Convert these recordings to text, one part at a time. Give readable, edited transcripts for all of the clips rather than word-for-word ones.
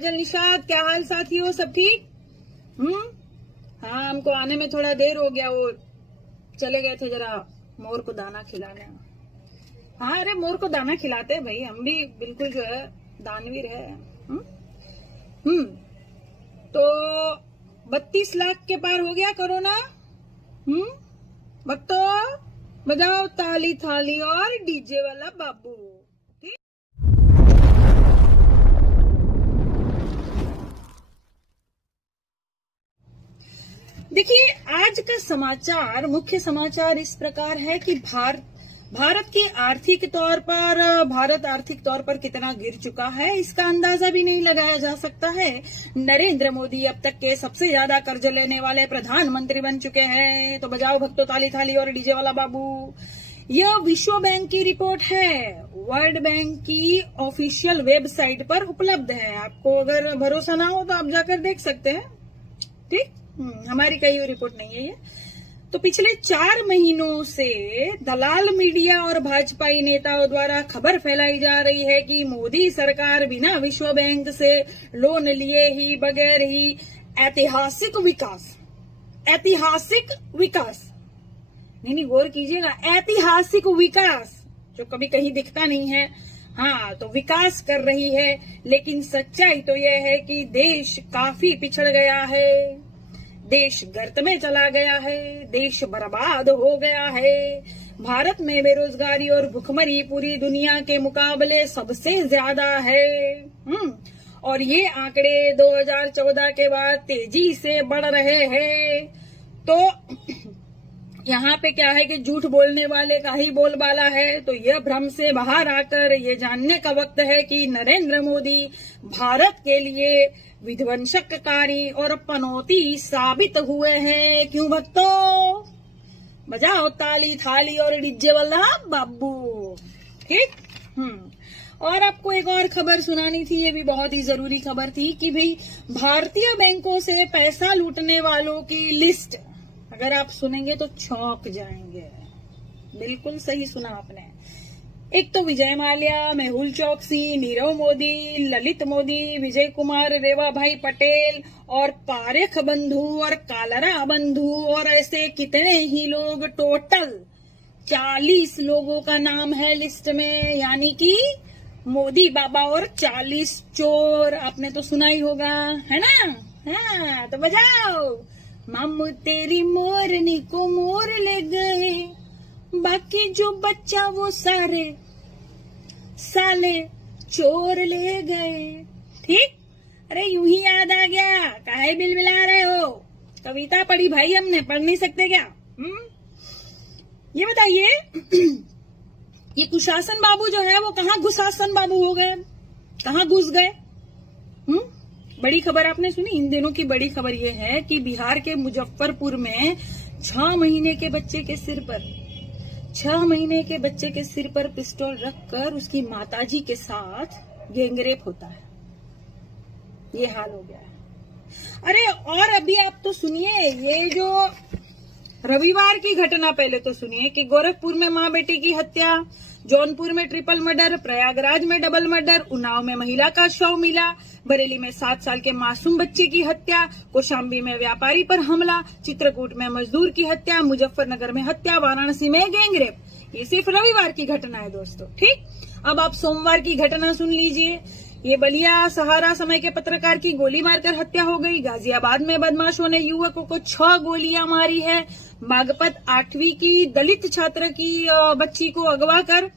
काजल, निशात, क्या हाल साथियों, सब ठीक? हाँ, हमको आने में थोड़ा देर हो गया, वो चले गए थे जरा मोर को दाना खिलाने। हाँ, अरे मोर को दाना खिलाते हैं भाई, हम भी बिल्कुल जो है दानवीर है। तो 32 लाख के पार हो गया कोरोना। भक्तो बजाओ ताली थाली और डीजे वाला बाबू। देखिए, आज का समाचार, मुख्य समाचार इस प्रकार है कि भारत की आर्थिक तौर पर कितना गिर चुका है, इसका अंदाजा भी नहीं लगाया जा सकता है। नरेंद्र मोदी अब तक के सबसे ज्यादा कर्ज लेने वाले प्रधानमंत्री बन चुके हैं। तो बजाओ भक्तों ताली थाली और डीजे वाला बाबू। यह विश्व बैंक की रिपोर्ट है, वर्ल्ड बैंक की ऑफिशियल वेबसाइट पर उपलब्ध है। आपको अगर भरोसा ना हो तो आप जाकर देख सकते हैं, ठीक। हमारी कही हुई रिपोर्ट नहीं है ये। तो पिछले 4 महीनों से दलाल मीडिया और भाजपाई नेताओं द्वारा खबर फैलाई जा रही है कि मोदी सरकार बिना विश्व बैंक से लोन लिए ही बगैर ही ऐतिहासिक विकास नहीं, गौर कीजिएगा, ऐतिहासिक विकास जो कभी कहीं दिखता नहीं है। हाँ, तो विकास कर रही है, लेकिन सच्चाई तो यह है कि देश काफी पिछड़ गया है, देश गर्त में चला गया है, देश बर्बाद हो गया है। भारत में बेरोजगारी और भुखमरी पूरी दुनिया के मुकाबले सबसे ज्यादा है। और ये आंकड़े 2014 के बाद तेजी से बढ़ रहे हैं। तो यहाँ पे क्या है कि झूठ बोलने वाले का ही बोलबाला है। तो यह भ्रम से बाहर आकर ये जानने का वक्त है कि नरेंद्र मोदी भारत के लिए विध्वंसककारी और पनौती साबित हुए हैं। क्यों भक्तों, बजाओ ताली थाली और डीजे वाला बाबू, ठीक। और आपको एक और खबर सुनानी थी, ये भी बहुत ही जरूरी खबर थी कि भाई भारतीय बैंकों से पैसा लूटने वालों की लिस्ट अगर आप सुनेंगे तो चौंक जाएंगे। बिल्कुल सही सुना आपने। एक तो विजय माल्या, मेहुल चौकसी, नीरव मोदी, ललित मोदी, विजय कुमार, रेवा भाई पटेल और पारेख बंधु और कालरा बंधु और ऐसे कितने ही लोग, टोटल 40 लोगों का नाम है लिस्ट में। यानी कि मोदी बाबा और 40 चोर, आपने तो सुना ही होगा, है ना। हाँ, तो बजाओ। मामू तेरी मोरनी को मोर ले गए, बाकी जो बच्चा वो साले चोर ले गए, ठीक। अरे यूं ही याद आ गया, काहे बिलबिला रहे हो? कविता पढ़ी भाई हमने, पढ़ नहीं सकते क्या? ये बताइए, ये कुशासन बाबू जो है वो कहाँ घुसासन बाबू हो गए, कहाँ घुस गए? बड़ी खबर आपने सुनी, इन दिनों की बड़ी खबर ये है कि बिहार के मुजफ्फरपुर में 6 महीने के बच्चे के सिर पर पिस्टल रखकर उसकी माताजी के साथ गैंगरेप होता है। ये हाल हो गया है। अरे और अभी आप तो सुनिए, ये जो रविवार की घटना पहले तो सुनिए कि गोरखपुर में मां बेटी की हत्या, जौनपुर में ट्रिपल मर्डर, प्रयागराज में डबल मर्डर, उन्नाव में महिला का शव मिला, बरेली में 7 साल के मासूम बच्चे की हत्या, कौशाम्बी में व्यापारी पर हमला, चित्रकूट में मजदूर की हत्या, मुजफ्फरनगर में हत्या, वाराणसी में गैंगरेप। ये सिर्फ रविवार की घटना है दोस्तों, ठीक। अब आप सोमवार की घटना सुन लीजिए। ये बलिया सहारा समय के पत्रकार की गोली मारकर हत्या हो गई। गाजियाबाद में बदमाशों ने युवकों को 6 गोलियां मारी है। बागपत 8वीं की दलित छात्र की बच्ची को अगवा कर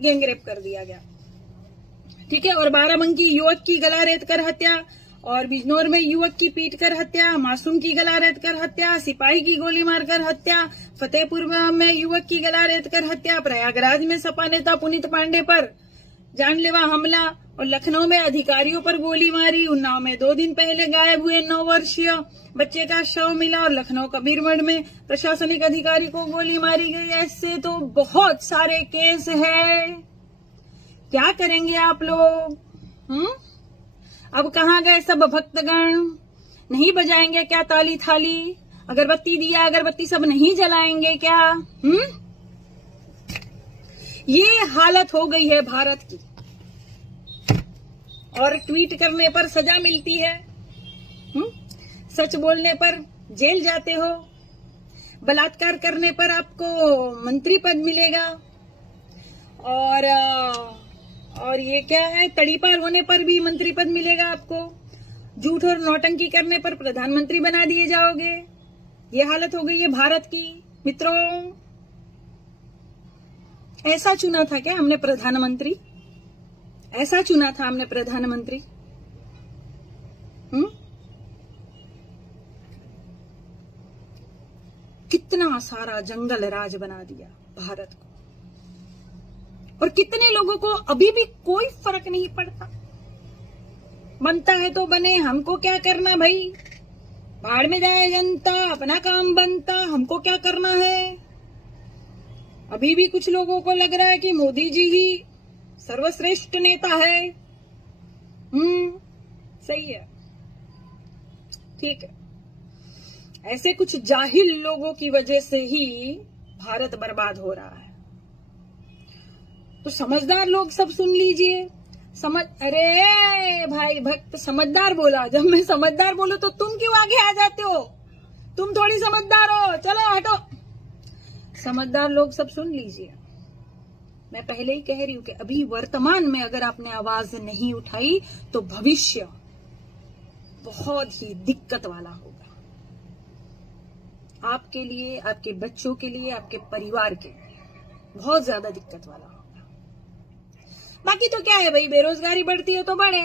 गैंगरेप कर दिया गया, ठीक है। और बाराबंकी युवक की गला रेत कर हत्या, और बिजनौर में युवक की पीट कर हत्या, मासूम की गला रेत कर हत्या, सिपाही की गोली मारकर हत्या, फतेहपुर में युवक की गला रेत कर हत्या, प्रयागराज में सपा नेता पुनीत पांडे पर जानलेवा हमला, और लखनऊ में अधिकारियों पर गोली मारी। उन्नाव में 2 दिन पहले गायब हुए 9 वर्षीय बच्चे का शव मिला, और लखनऊ कबीरगंज में प्रशासनिक अधिकारी को गोली मारी गई। ऐसे तो बहुत सारे केस है। क्या करेंगे आप लोग? अब कहाँ गए सब भक्तगण? नहीं बजाएंगे क्या ताली थाली? अगरबत्ती दिया अगरबत्ती सब नहीं जलाएंगे क्या? ये हालत हो गई है भारत की। और ट्वीट करने पर सजा मिलती है। सच बोलने पर जेल जाते हो, बलात्कार करने पर आपको मंत्री पद मिलेगा, और ये क्या है, तड़ीपार होने पर भी मंत्री पद मिलेगा आपको, झूठ और नौटंकी करने पर प्रधानमंत्री बना दिए जाओगे। ये हालत हो गई है भारत की। मित्रों, ऐसा चुना था क्या हमने प्रधानमंत्री? ऐसा चुना था हमने प्रधानमंत्री? कितना सारा जंगल राज बना दिया भारत को, और कितने लोगों को अभी भी कोई फर्क नहीं पड़ता। बनता है तो बने, हमको क्या करना भाई, भाड़ में जाए जनता, अपना काम बनता, हमको क्या करना है। अभी भी कुछ लोगों को लग रहा है कि मोदी जी ही सर्वश्रेष्ठ नेता है। सही है, ठीक है। ऐसे कुछ जाहिल लोगों की वजह से ही भारत बर्बाद हो रहा है। तो समझदार लोग सब सुन लीजिए। अरे भाई भक्त समझदार बोला, जब मैं समझदार बोलूं तो तुम क्यों आगे आ जाते हो? तुम थोड़ी समझदार हो, चलो हटो। समझदार लोग सब सुन लीजिए। मैं पहले ही कह रही हूं कि अभी वर्तमान में अगर आपने आवाज नहीं उठाई तो भविष्य बहुत ही दिक्कत वाला होगा, आपके लिए, आपके बच्चों के लिए, आपके परिवार के लिए बहुत ज्यादा दिक्कत वाला होगा। बाकी तो क्या है भाई, बेरोजगारी बढ़ती है तो बढ़े,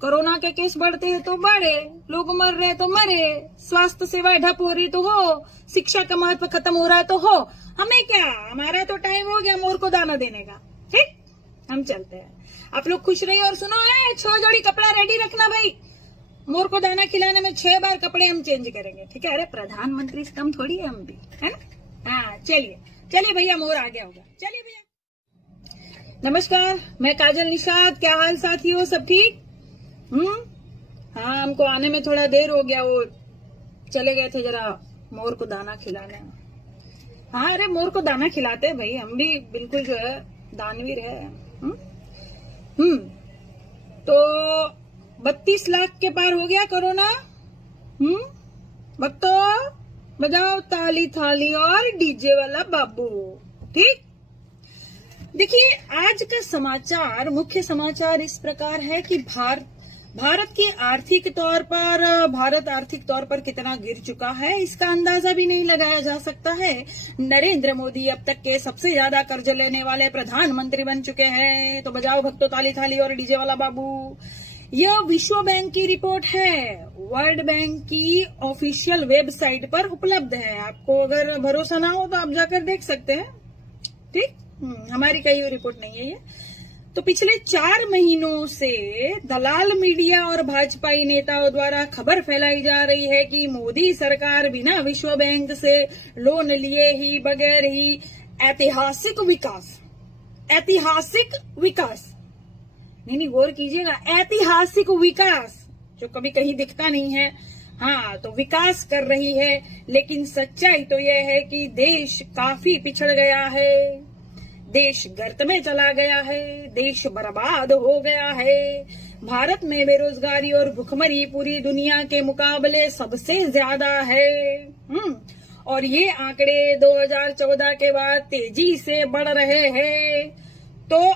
कोरोना के केस बढ़ते हैं तो बढ़े, लोग मर रहे तो मरे, स्वास्थ्य सेवाएं ठप हो रही तो हो, शिक्षा का महत्व खत्म हो रहा है तो हो, हमें क्या, हमारा तो टाइम हो गया मोर को दाना देने का। ठीक, हम चलते हैं। आप लोग खुश रहिए और सुनो है, 6 जोड़ी कपड़ा रेडी रखना भाई, मोर को दाना खिलाने में 6 बार कपड़े हम चेंज करेंगे। ठीक है? अरे प्रधानमंत्री से कम थोड़ी है हम भी, है ना? हाँ चलिए चलिए भैया, मोर आ गया होगा। चलिए भैया, नमस्कार, मैं काजल निषाद। क्या हाल साथियों, सब ठीक? हाँ, हमको आने में थोड़ा देर हो गया, वो चले गए थे जरा मोर को दाना खिलाने। हाँ, अरे मोर को दाना खिलाते हैं भाई, हम भी बिल्कुल जो है दानवीर है। तो 32 लाख के पार हो गया कोरोना। भक्तों बजाओ ताली थाली और डीजे वाला बाबू। ठीक, देखिए आज का समाचार, मुख्य समाचार इस प्रकार है कि भारत आर्थिक तौर पर कितना गिर चुका है इसका अंदाजा भी नहीं लगाया जा सकता है। नरेंद्र मोदी अब तक के सबसे ज्यादा कर्ज लेने वाले प्रधानमंत्री बन चुके हैं। तो बजाओ भक्तों ताली थाली और डीजे वाला बाबू। यह विश्व बैंक की रिपोर्ट है, वर्ल्ड बैंक की ऑफिशियल वेबसाइट पर उपलब्ध है। आपको अगर भरोसा ना हो तो आप जाकर देख सकते हैं। ठीक, हमारी कई रिपोर्ट नहीं है ये। तो पिछले 4 महीनों से दलाल मीडिया और भाजपाई नेताओं द्वारा खबर फैलाई जा रही है कि मोदी सरकार बिना विश्व बैंक से लोन लिए ही बगैर ही ऐतिहासिक विकास नहीं, गौर कीजिएगा, ऐतिहासिक विकास जो कभी कहीं दिखता नहीं है, हाँ, तो विकास कर रही है। लेकिन सच्चाई तो यह है कि देश काफी पिछड़ गया है, देश गर्त में चला गया है, देश बर्बाद हो गया है। भारत में बेरोजगारी और भुखमरी पूरी दुनिया के मुकाबले सबसे ज्यादा है। और ये आंकड़े 2014 के बाद तेजी से बढ़ रहे हैं। तो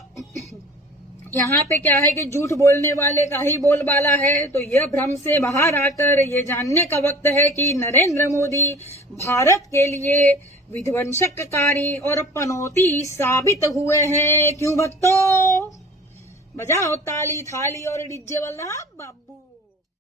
यहाँ पे क्या है कि झूठ बोलने वाले का ही बोलबाला है। तो यह भ्रम से बाहर आकर ये जानने का वक्त है कि नरेंद्र मोदी भारत के लिए विध्वंसककारी और पनौती साबित हुए हैं। क्यों भक्तों, बजाओ ताली थाली और डीजे वाला बाबू।